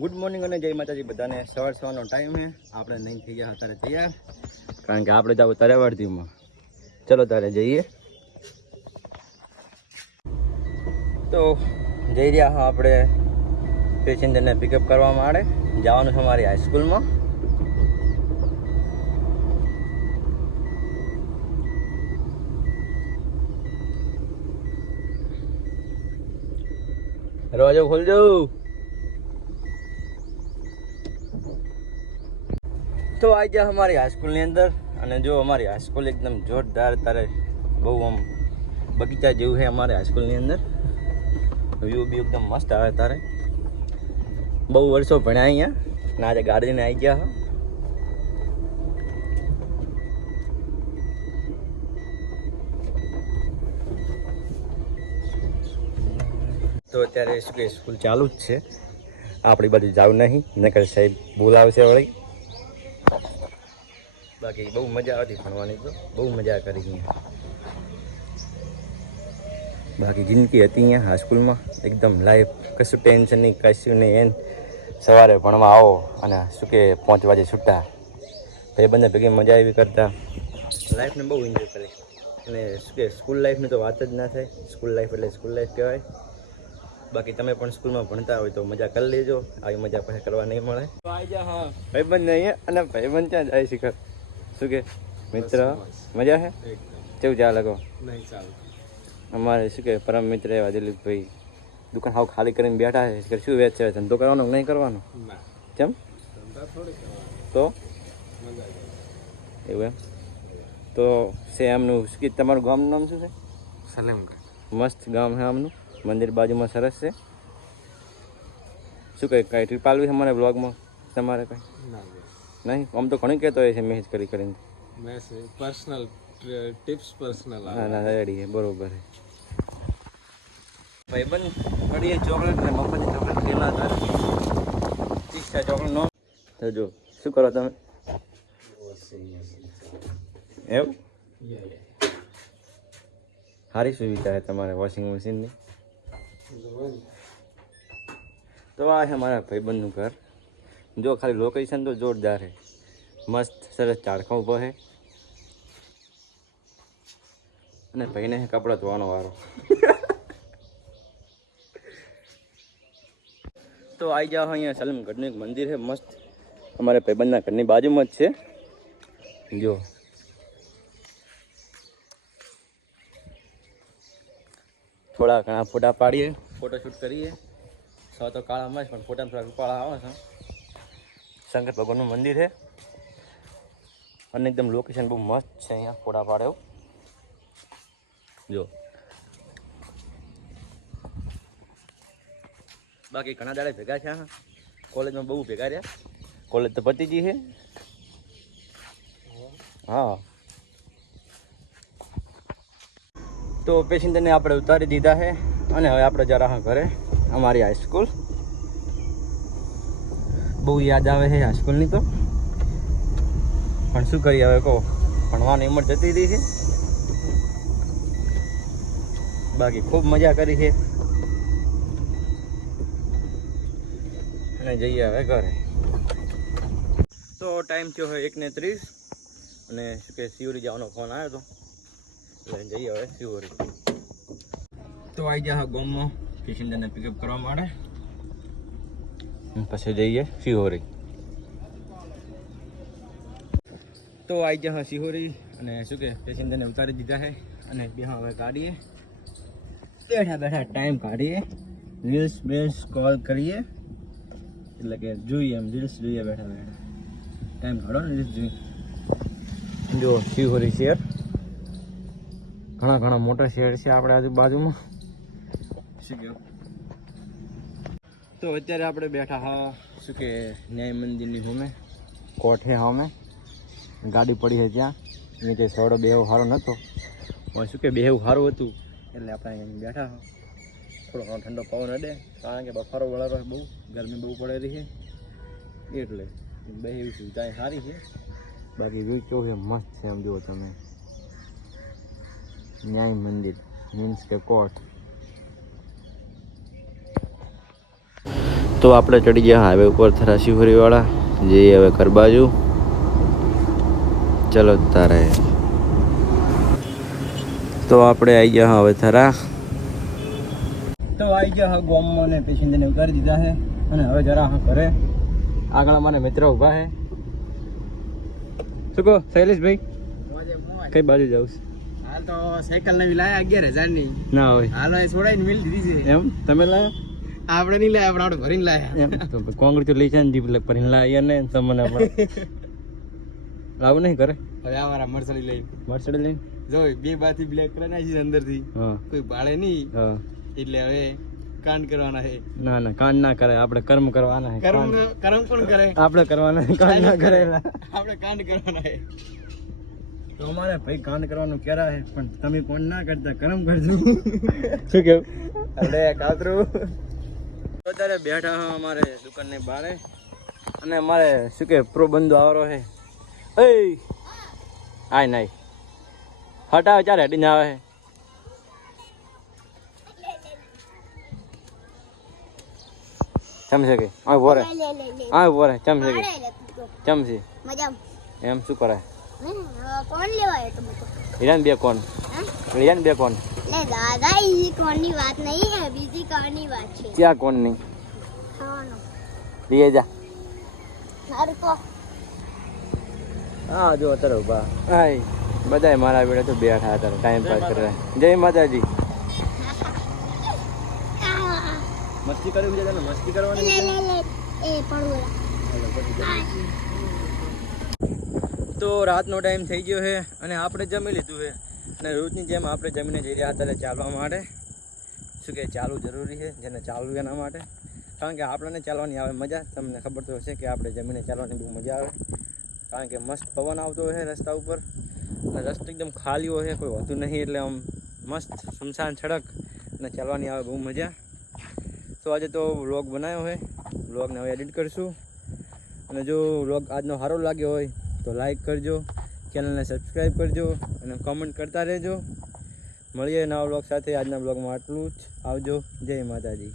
Good morning અને જય માતાજી બધાને. સવારનો ટાઈમ છે. આપણે નહીં થઈ ગયા અત્યારે તૈયાર, કારણ કે આપણે જવું તરેવાડતીમાં. ચલો તારે જઈએ. તો જઈ રહ્યા હા આપણે પેસેન્જરને પિકઅપ કરવા માટે. જવાનું છે અમારી હાઈસ્કૂલમાં. દરવાજો ખોલજો. તો આવી ગયા અમારી હાઈસ્કૂલની અંદર. અને જો અમારી હાઈસ્કૂલ એકદમ જોરદાર, તારે બહુ આમ બગીચા જેવું છે અમારી હાઈસ્કૂલની અંદર. વ્યૂ બી એકદમ મસ્ત આવે. તારે બહુ વર્ષો ભણ્યા અહીંયા ને આજે ગાર્ડને આવી ગયા. તો અત્યારે શું કે સ્કૂલ ચાલુ જ છે. આપણી બાજુ જવું નહીં, નકર સાહેબ બોલાવશે વળી. બાકી બહુ મજા આવતી ભણવાની, તો બહુ મજા કરી અહીંયા. બાકી જિંદગી હતી અહીંયા હાઈસ્કૂલમાં એકદમ લાઈફ, કશું ટેન્શન નહીં, કશું નહીં. એન સવારે ભણવા આવો અને શું કે 5 વાગે છૂટા. ભાઈબંધને ભેગી મજા એવી કરતા. લાઈફને બહુ એન્જોય કરી. અને શું કે સ્કૂલ લાઈફની તો વાત જ ના થાય. સ્કૂલ લાઈફ એટલે સ્કૂલ લાઈફ કહેવાય. બાકી તમે પણ સ્કૂલમાં ભણતા હોય તો મજા કરી લેજો. આવી મજા પછી કરવા નહીં મળે. આવી જા. હા, ભાઈબંધ અહીંયા. અને ભાઈબંધ ત્યાં જાય શીખર. શું કે મિત્ર મજા છે? કેવું ચાલે કહો? નહીં ચાલે. અમારે શું કે પરમ મિત્ર એવા દિલીપભાઈ દુકાન હાવ ખાલી કરીને બેઠા છે. શું વેચ છે? ધંધો કરવાનો નહીં કરવાનો? કેમ? તો એવું એમ? તો છે એમનું શું કે તમારું ગામનું નામ શું છે? સલેમગઢ. મસ્ત ગામ છે આમનું. મંદિર બાજુમાં સરસ છે. શું કંઈ કાંઈ ટ્રીપ આલવી છે અમારે બ્લોગમાં તમારે કંઈ? નહીં, આમ તો ઘણી કહેતો હોય છે મેસેજ કરીને. Message personal tips personal. ના ના રેડી છે, બરોબર છે. ભાઈબંધ પડીએ ચોકલેટ ને મફતની ચોકલેટ લેલા હતા. 30 ચોકલેટ નો. તો જો શું કરો તમે? એવું સારી સુવિધા છે તમારે વોશિંગ મશીનની. તો આ છે મારા ભાઈબંધનું ઘર. જો ખાલી લોકેશન તો જોરદાર છે. મસ્ત સરસ ઝાડખા ઊભો છે. અને ભાઈને કપડાં ધોવાનો વારો. તો આવી જાઓ. અહીંયા સલમગઢનું એક મંદિર છે મસ્ત. અમારે ભાઈબંધના ઘરની બાજુમાં જ છે. જો થોડા ઘણા ફોટા પાડીએ, ફોટોશૂટ કરીએ. તો કાળા મસ્ત, પણ ફોટામાં થોડા રૂપાળા આવે છે. શંકર ભગવાનનું મંદિર છે અને એકદમ લોકેશન બહુ મસ્ત છે. અહીંયા ફોટા પાડે એવું. જો બાકી ઘણા દાડે ભેગા છે. કોલેજમાં બહુ ભેગા રહ્યા. કોલેજ તો પતીજી છે. હા, તો પેસેન્જરને આપણે ઉતારી દીધા છે અને હવે આપણે જરા ઘરે. અમારી હાઈસ્કૂલ બહુ યાદ આવે છે હાઈસ્કૂલની તો. પણ શું કરીએ હવે કહો, ભણવાની ઉંમર જતી રહી છે. બાકી ખૂબ મજા કરી છે. અને જઈએ હવે ઘરે. તો ટાઈમ થયો હોય 1:30 અને શું કે શિવરી જવાનો ફોન આવ્યો હતો એટલે જઈએ હવે શિવરી. તો આવી જા ગામમાં પેસેન્જરને પિકઅપ કરવા માટે. પછી જઈએ શિહોરી. તો આવી જા શિહોરી અને શું કે પેસેન્જરને ઉતારી દીધા છે. અને બેહા હવે ગાડીએ બેઠા બેઠા ટાઈમ કાઢીએ. રીલ્સ કોલ કરીએ, એટલે કે જોઈએ એમ રીલ્સ જોઈએ બેઠા બેઠા. ટાઈમ કાઢો ને રીલ્સ જોઈએ. જો શિહોરી શહેર ઘણા મોટા શહેર છે આપણે આજુબાજુમાં. શું કહ્યું? તો અત્યારે આપણે બેઠા હા શું કે ન્યાય મંદિરની સામે કોઠે સામે ગાડી પડી છે ત્યાં. નીચે સોડો બેહવું સારો નહોતો, શું કે બેહવું સારું હતું એટલે આપણે અહીં બેઠા હા. થોડો ઘણો ઠંડો પવન અડે, કારણ કે બફારો વળારો બહુ ગરમી બહુ પડેલી છે એટલે બે એવી સુવિધા સારી છે. બાકી વ્યૂ કેવું છે? મસ્ત છે. એમ જુઓ તમે, ન્યાય મંદિર મીન્સ કે કોર્ટ. તો આપણે ચડી ગયા હાઈવે ઉપર થરા શિવરીવાળા જઈએ હવે ઘર બાજુ. ચલો તારે તો આપણે આવી ગયા હવે થરા. તો આવી ગયા હા ગોમમાં ને પેશન્ટને ઉતારી દીધા છે અને હવે જરા હા ઘરે. આગળ અમારા મિત્રો ઊભા છે. શું કહો શૈલેષભાઈ, કઈ બાજુ જાઉં? હાલ તો સાયકલ નવી લાયા 11,000 ની. ના હોય હાલ એ છોડાઈને મિલ દીધી છે. એમ તમે લાયા? આપણે નહીં લાયા, આપણે ભરીને લાયા. એમ તો કોંગ્રેચ્યુલેશન દીપ ભરીને લાયા ને તમને પણ લાવું નહીં કરે. હવે અમારા મરસડી લઈને મર્સિડીઝ લઈને જોઈ બે બાથી બ્લેક કરી નાખી અંદર થી. હા કોઈ ભાડે નહીં હા. એટલે હવે કાંડ કરવાના છે. ના ના કાંડ ના કરે, આપણે કર્મ કરવાના છે. કર્મ કર્મ કોણ કરે? આપણે કરવાના છે, કાંડ ના કરેલા. આપણે કાંડ કરવાના છે. તો અમારે ભાઈ કાંડ કરવાનું કેરા છે પણ તમે કોણ ના કરતા કર્મ કરજો. શું કેવું? અરે કાતરું તો અત્યારે બેઠા હા અમારે દુકાનની બારે અને અમારે શું કે પ્રો બંધો આવરો છે. એ આય નાય હટાવે ચારે હટીને આવે છે. ચમશે કે આ બોરે આ બોરે ચમશે કે ચમસી એમ શું કરે? કોણ લેવાય તો હિરાન બે કોણ? હિરાન બે કોણ? લે દાદા ઈ કોણની વાત નહીં હે, બીજી કોણની વાત છે. ક્યાં કોણ નહીં? ખાવાનો લઈએ જા. હરકો હા જો અત્યારે ઉભા હાય બધાય મારા બેડે તો બેઠા અત્યારે ટાઈમ પાસ કરવા. જય માતાજી. મસ્તી કરવી છે તને? મસ્તી કરવાની લે છે? લે લે એ પડવું. તો રાતનો ટાઈમ થઈ ગયો છે અને આપણે જમી લીધું છે અને રોજની જેમ આપણે જમીને જઈ રહ્યા અત્યારે ચાલવા માટે. શું કે ચાલવું જરૂરી છે, જેને ચાલવું એના માટે. કારણ કે આપણને ચાલવાની આવે મજા. તમને ખબર તો હશે કે આપણે જમીને ચાલવાની બહુ મજા આવે કારણ કે મસ્ત પવન આવતો હોય રસ્તા ઉપર અને રસ્તો એકદમ ખાલી હોય, કોઈ હોતું નહીં એટલે આમ મસ્ત સુમસાન સડક અને ચાલવાની આવે બહુ મજા. તો આજે તો વ્લોગ બનાવ્યો હોય, વ્લોગને હવે એડિટ કરશું અને જો વ્લોગ આજનો સારો લાગ્યો હોય તો લાઈક કરજો, ચેનલને સબસ્ક્રાઈબ કરજો અને કોમેન્ટ કરતા રહેજો. મળીએ નવા વ્લોગ સાથે. આજના વ્લોગમાં આટલું જ. આવજો. જય માતાજી.